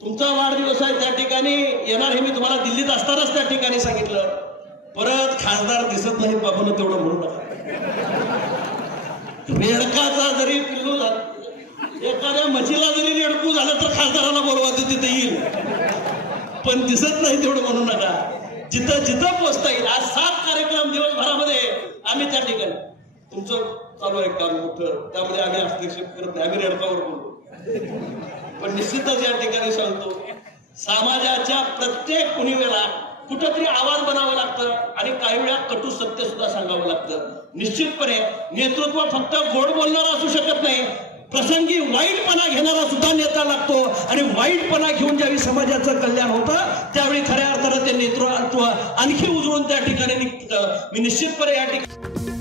तुमचा वाढदिवस आहे त्या ठिकाणी येणार हे मी तुम्हाला दिल्लीत असतानाच त्या ठिकाणी सांगितलं. परत खासदार दिसत नाही बाबून तेवढं म्हणू नका. रेडकाचा जरी पिल्लू झाला, एखाद्या म्हशीला जरी रेडकू झालं तर खासदाराला बोलवा तिथे येईल, पण दिसत नाही तेवढं म्हणू नका. जिथं जिथं पोचता येईल. आज 7 कार्यक्रम दिवसभरामध्ये आम्ही त्या ठिकाणी. तुमचं चालू आहे काम मोठं, त्यामध्ये आम्ही हस्तक्षेप करत नाही, आम्ही रेडकावर बोलतो. पण निश्चितच या ठिकाणी सांगतो, समाजाच्या प्रत्येक कुणीवेळा कुठंतरी आवाज बनावं लागतं आणि काही वेळा कटू सत्य सुद्धा सांगावं लागतं. निश्चितपणे नेतृत्व फक्त गोड बोलणारा असू शकत नाही, प्रसंगी वाईटपणा घेणारा सुद्धा नेता लागतो. आणि वाईटपणा घेऊन ज्यावेळी समाजाचं कल्याण होतं त्यावेळी खऱ्या अर्थानं ते नेतृत्व आणखी उजळून त्या ठिकाणी निघतं. मी निश्चितपणे या ठिकाणी